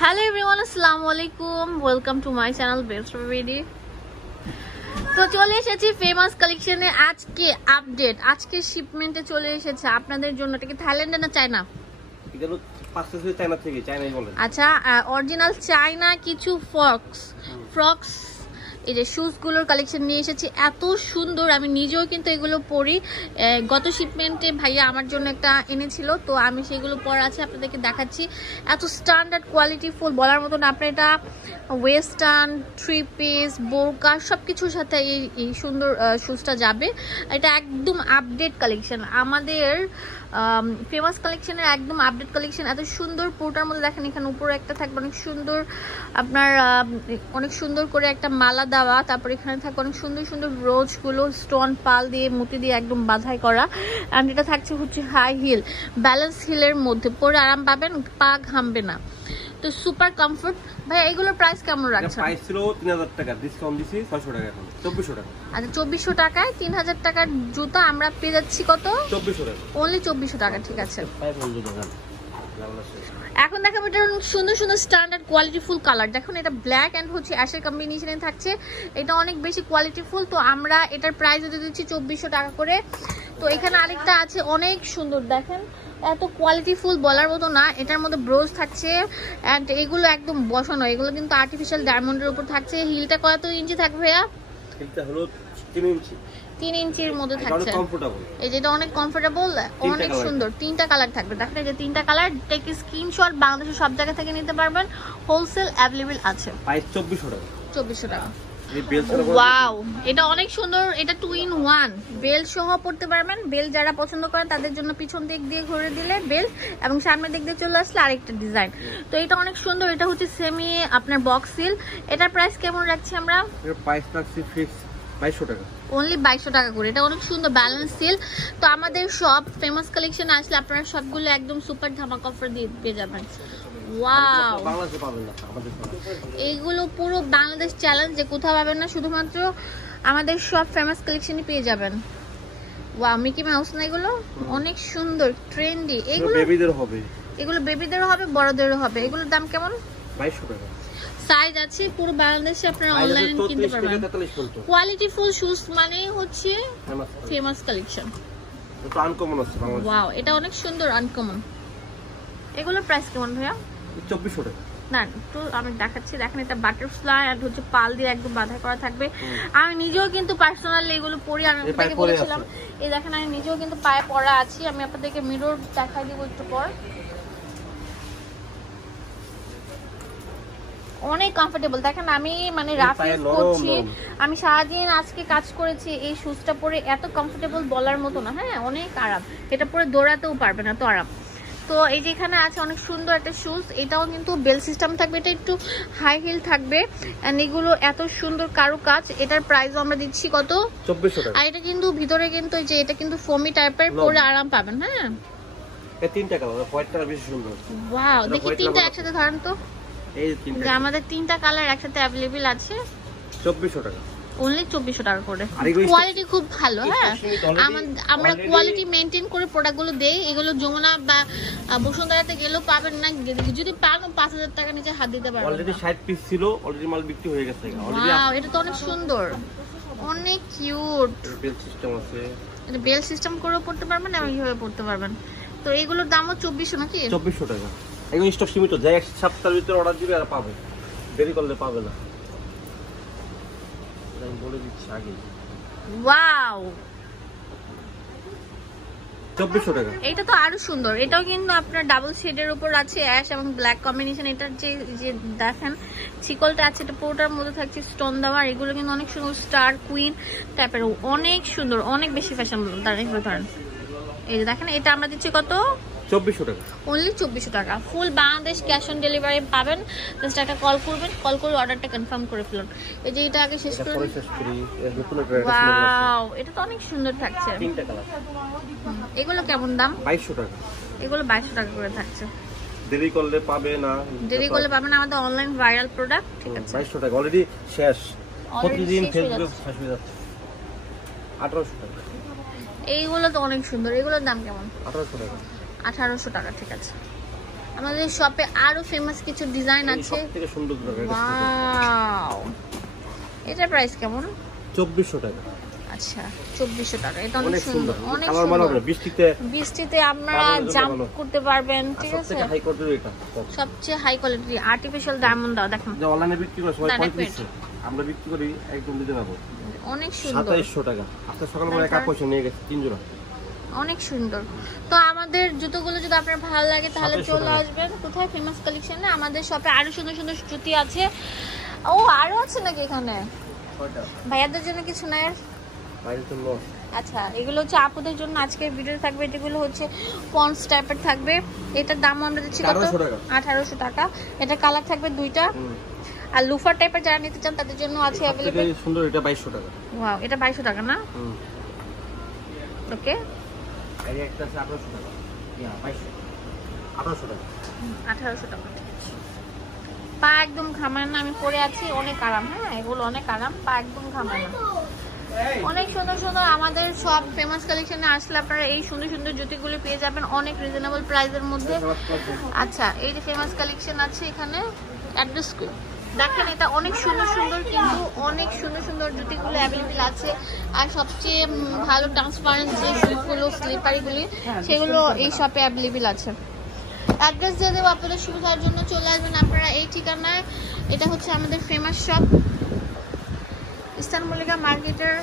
Hello everyone, assalamu alaikum. Welcome to my channel Best Baby. তো চলে এসেছি famous কালেকশনে আজকে আপডেট। আজকে শিপমেন্টে চলে এসেছে আপনাদের জন্য। এটা কি থাইল্যান্ডে না চায়না? এটা হলো পাঁচটা চায়না থেকে, চায়নাই বলেন। আচ্ছা, অরিজিনাল চায়না কিছু ফ্রক্স এই যে শুজ গুলোর কালেকশন নিয়ে এসেছি, এত সুন্দর। আমি নিজেও কিন্তু এগুলো পরি। গত শিপমেন্টে ভাইয়া আমার জন্য একটা এনেছিল, তো আমি সেগুলো পরা আছে, আপনাদেরকে দেখাচ্ছি। এত স্ট্যান্ডার্ড কোয়ালিটি ফুল বলার মতো না। আপনার এটা ওয়েস্টার্ন, থ্রি পিস, বোরকা সবকিছুর সাথে এই সুন্দর শুজটা যাবে। এটা একদম আপডেট কালেকশন, আমাদের ফেমাস কালেকশনের একদম আপডেট কালেকশন। এত সুন্দর পুরোটার মধ্যে দেখেন, এখানে উপরে একটা থাকবে অনেক সুন্দর, আপনার অনেক সুন্দর করে একটা মালা দেওয়া। তারপর এখানে থাকবে অনেক সুন্দর সুন্দর রোজগুলো স্টোন পাল দিয়ে মুটি দিয়ে একদম বাঁধাই করা। অ্যান্ড এটা থাকছে হচ্ছে হাই হিল, ব্যালেন্স হিলের মধ্যে পরে আরাম পাবেন, পা ঘামবে না। তো সুপার কমফোর্ট। ভাই এগুলোর প্রাইস কেমন রাখছেন? প্রাইস ছিল 3000 টাকা, ডিসকাউন্ট দিছি 600 টাকা, এখন 2400 টাকা। আচ্ছা, 2400 টাকায় 3000 টাকার জুতা আমরা পেয়ে যাচ্ছি কত? 2400 টাকা, অনলি 2400 টাকা। ঠিক আছে, টাকা। এখন দেখাবো এটা সুন্দর সুন্দর স্ট্যান্ডার্ড কোয়ালিটি ফুল কালার। দেখুন এটা ব্ল্যাক এন্ড হচ্ছে অ্যাশের কম্বিনেশনে থাকছে। এটা অনেক বেশি কোয়ালিটি ফুল, তো আমরা এটার প্রাইস দিয়ে দিচ্ছি 2400 টাকা করে। তো এখানে আরেকটা আছে অনেক সুন্দর, দেখেন এত কোয়ালিটি ফুল বলার মতো না। এটার মধ্যে ব্রোজ থাকছে এন্ড এগুলো একদম বসানো, এগুলো কিন্তু আর্টিফিশিয়াল ডায়মন্ডের উপর থাকছে। হিলটা কত ইঞ্চি থাকবে ভাইয়া? হিলটা হলো 3 ইঞ্চি, 3 ইঞ্চির মধ্যে থাকছে। এই যেটা অনেক কমফোর্টেবল, অনেক সুন্দর। 3টা কালার থাকবে, দেখেন এই যে 3টা কালার। টেক স্ক্রিনশট, বাংলাদেশের সব জায়গা থেকে নিতে পারবেন, হোলসেল অ্যাভেলেবল আছে। প্রাইস 2400 টাকা। 2400 টাকা। এই বেল সহ, ওয়াও এটা অনেক সুন্দর। এটা 2 in 1 বেল সহ পড়তে পারবেন। বেল যারা পছন্দ করেন তাদের জন্য পিছন দিক দিয়ে ঘুরে দিলে বেল, এবং সামনের দিক দিয়ে চলে আসলে আরেকটা ডিজাইন। তো এটা অনেক সুন্দর। এটা হচ্ছে সেমি আপনার বক্স সিল। এটার প্রাইস কেমন রাখছি আমরা? এর প্রাইস রাখছি ফিক্স 2200 টাকা, অনলি 2200 টাকা করে। এটা অনেক সুন্দর ব্যালেন্স সিল। তো আমাদের সব ফেমাস কালেকশন আসলে আপনারা সবগুলো একদম সুপার ধামাকা অফার দিয়ে পেয়ে যাবেন। ওয়াও, বাংলাদেশে পাবেন না, আমাদের এইগুলো পুরো বাংলাদেশ চ্যালেঞ্জ, যে কোথাও পাবেন না, শুধুমাত্র আমাদের সব ফেমাস কালেকশনই পেয়ে যাবেন। ওয়াও, মিকি মাউস না এগুলো? অনেক সুন্দর ট্রেন্ডি। এগুলো বেবিদের হবে, এগুলো বেবিদেরও হবে, বড়দেরও হবে। এগুলোর দাম কেমন? 2200 টাকা। সাইজ আছে পুরো বাংলাদেশে, আপনারা অনলাইনে কিনতে পারবেন। কোয়ালিটি ফুল শুজ মানেই হচ্ছে ফেমাস কালেকশন। এটা আনকমন আছে বাংলাদেশে। ওয়াও, এটা অনেক সুন্দর আনকমন। এগুলোর প্রাইস কেমন ভাইয়া? 2400 টাকা। না একটু আমি দেখাচ্ছি, দেখেন এটা বাটারফ্লাই আর হচ্ছে পাল দিয়ে একদম বাঁধাই করা থাকবে। আমি নিজেও কিন্তু পার্সোনালি এগুলো পরি, আমি আপনাদেরকে বলেছিলাম। এই দেখেন আমি নিজেও কিন্তু পায়ে পরা আছি। আমি আপনাদেরকে মিরর দেখাই দিব একটু পর। অনেক কমফোর্টেবল, দেখেন আমি মানে রাফ ইউজ করছি, আমি সারাদিন আজকে কাজ করেছি। এই শুজটা পরে এত কমফোর্টেবল বলার মতো না। হ্যাঁ, অনেক আরাম। এটা পরে দৌড়াতেও পারবে না, তো আরাম। তো এই যে এখানে আছে অনেক সুন্দর একটা শুজ, এটাও কিন্তু বেল সিস্টেম থাকবে, এটা একটু হাই হিল থাকবে এন্ড এগুলো এত সুন্দর কারু কাজ। এটার প্রাইস আমরা দিচ্ছি কত? 2400 টাকা। আর এটা কিন্তু ভিতরে কিন্তু এই যে এটা কিন্তু ফোমি টাইপের, পরে আরাম পাবেন। হ্যাঁ, এই 3টা কালার, হোয়াইটটা বেশি সুন্দর। ওয়াও, দেখি 3টা একসাথে ধরেন তো। এই 3টা, যে আমাদের 3টা কালার একসাথে अवेलेबल আছে। 2400 টাকা, অনলি 2400 টাকা করে। কোয়ালিটি খুব ভালো। হ্যাঁ, আমরা কোয়ালিটি মেইনটেইন করে প্রোডাক্টগুলো দেই। এগুলো যমুনা বা বসুন্ধরাতে গেলেও পাবেন না, যদি পান 5000 টাকা নিচে হাত দিতে পারবেন। অলরেডি 60 পিস ছিল, অলরেডি মাল বিক্রি হয়ে গেছে। ওয়াও, এটা তো অনেক সুন্দর, অনেক কিউট। বেল সিস্টেম আছে, এটা বেল সিস্টেম করেও পড়তে পারবেন এবং এইভাবে পড়তে পারবেন। তো এগুলোর দামও 2400 নাকি? 2400 টাকা। এখন স্টক সীমিত, যে এক সপ্তাহের ভিতরে অর্ডার দিবে আর পাবে, দেরি করলে পাবে না, আমি বলে দিচ্ছি আগে। ওয়াও, 2400 টাকা। এটা তো আরো সুন্দর। এটাও কিন্তু আপনার ডাবল শেডের উপর আছে, অ্যাশ এবং ব্ল্যাক কম্বিনেশন। এটার যে দেখেন চিকলটা আছে, এটা পুরোটার মধ্যে থাকছে স্টোন দেওয়া। এগুলো কিন্তু অনেক সুন্দর, স্টার কুইন টাইপের, অনেক সুন্দর, অনেক বেশি ফ্যাশন ধরেন। এই যে দেখেন, এটা আমরা দিচ্ছি কত? 2400 টাকা, অনলি 2400 টাকা। ফুল বাংলাদেশ ক্যাশ অন ডেলিভারি পাবেন। জাস্ট একটা কল করবেন, কল করে অর্ডারটা কনফার্ম করে ফেলুন। এই যে এটা আগে শেষ করে ওয়াও, এটা তো অনেক সুন্দর থাকছে। 3টা কালার। এগুলো কেমন দাম? 2200 টাকা। এগুলো 2200 টাকা করে থাকছে। দেরি করলে পাবে না, দেরি করলে পাবেন আমাদের অনলাইন ভাইরাল প্রোডাক্ট। ঠিক আছে, 2200 টাকা অলরেডি শেষ। প্রতিদিন ফেসবুক শেষ হয়ে যাচ্ছে। 1800 টাকা। এইগুলো তো অনেক সুন্দর। এগুলোর দাম কেমন? 1800 টাকা। 1800 টাকা। ঠিক আছে, আমাদের শপে আরো ফেমাস কিছু ডিজাইন আছে। সবথেকে সুন্দর ওয়াও, এটার প্রাইস কেমন? 2400 টাকা। আচ্ছা 2400 টাকা। এটা অনেক সুন্দর, অনেক কালার সুন্দর। মানে বৃষ্টিতে আপনারা জাম্প করতে পারবেন, ঠিক আছে। সবথেকে হাই কোয়ালিটির এটা, সবচেয়ে হাই কোয়ালিটি আর্টিফিশিয়াল ডায়মন্ড দাও দেখুন। যে অনলাইনে বিক্রি করে সবাই 3500, আমরা বিক্রি করি একদম দিতে পারবো অনেক সুন্দর 2700 টাকা। আজকে সকালবেলা এক পয়সা নিয়ে গেছে 3 জোড়া। অনেক সুন্দর। তো আমাদের জুতোগুলো যদি আপনার ভালো লাগে তাহলে চলে আসবেন কোথায়? ফেমাস কালেকশনে। আমাদের শপে আরো সুন্দর সুন্দর জুতি আছে। ও আরো আছে নাকি এখানে? ভাইয়াদের জন্য কিছু নাই? আচ্ছা, এগুলো হচ্ছে আপুদের জন্য আজকের ভিডিওতে থাকবে। এগুলো হচ্ছে পন্স টাইপের থাকবে। এটার দামও আমরা দিচ্ছি কত? 1800 টাকা। এটা কালার থাকবে দুইটা। আর লুফার টাইপের যারা নিতে চান তাদের জন্য আছে अवेलेबल। এটা সুন্দর, এটা 2200 টাকা। ওয়াও, এটা 2200 টাকা না? ওকে, এই একটা আছে 1800 টাকা। ইয়া 1800 টাকা। 1800 টাকা। পা একদম ঘামায় না, আমি পরে আছি, অনেক আরাম। হ্যাঁ, এগুলো অনেক আরাম, পা একদম ঘামায় না। অনেক সুন্দর সুন্দর আমাদের সব ফেমাস কালেকশনে আসলে আপনারা এই সুন্দর সুন্দর জুতিগুলো পেয়ে যাবেন অনেক রিজনেবল প্রাইসের মধ্যে। আচ্ছা, এই যে ফেমাস কালেকশন আছে এখানে, অ্যাড্রেস দেখেন, এটা অনেক সুন্দর সুন্দর, কিন্তু অনেক সুন্দর সুন্দর জুতিগুলো অ্যাভেলেবেল আছে। আর সবচেয়ে ভালো ট্রান্সপারেন্ট যে শুগুলো, স্লিপারিগুলি, সেগুলো এই শপে অ্যাভেলেবেল আছে। অ্যাড্রেস দিয়ে দেবো আপনাদের সুবিধার জন্য, চলে আসবেন আপনারা এই ঠিকানায়। এটা হচ্ছে আমাদের ফেমাস শপ, ইস্টার্ন মল্লিকা মার্কেটের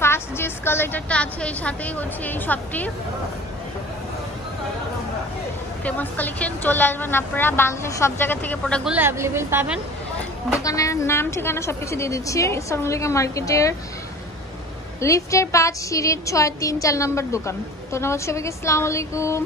ফার্স্ট যে স্কালেটারটা আছে এই সাথেই হচ্ছে এই শপটি, ফেমাস কালেকশন। চলে আসবেন আপনারা, বাংলাদেশের সব জায়গা থেকে প্রোডাক্টগুলো অ্যাভেলেবেল পাবেন। দোকানের নাম ঠিকানা সবকিছু দিয়ে দিচ্ছি। ইস্টার্ন মল্লিকা মার্কেটের লিফটের 5 সিঁড়ির 6, 3, 4 নম্বর দোকান। ধন্যবাদ সবাইকে, আসসালামু আলাইকুম।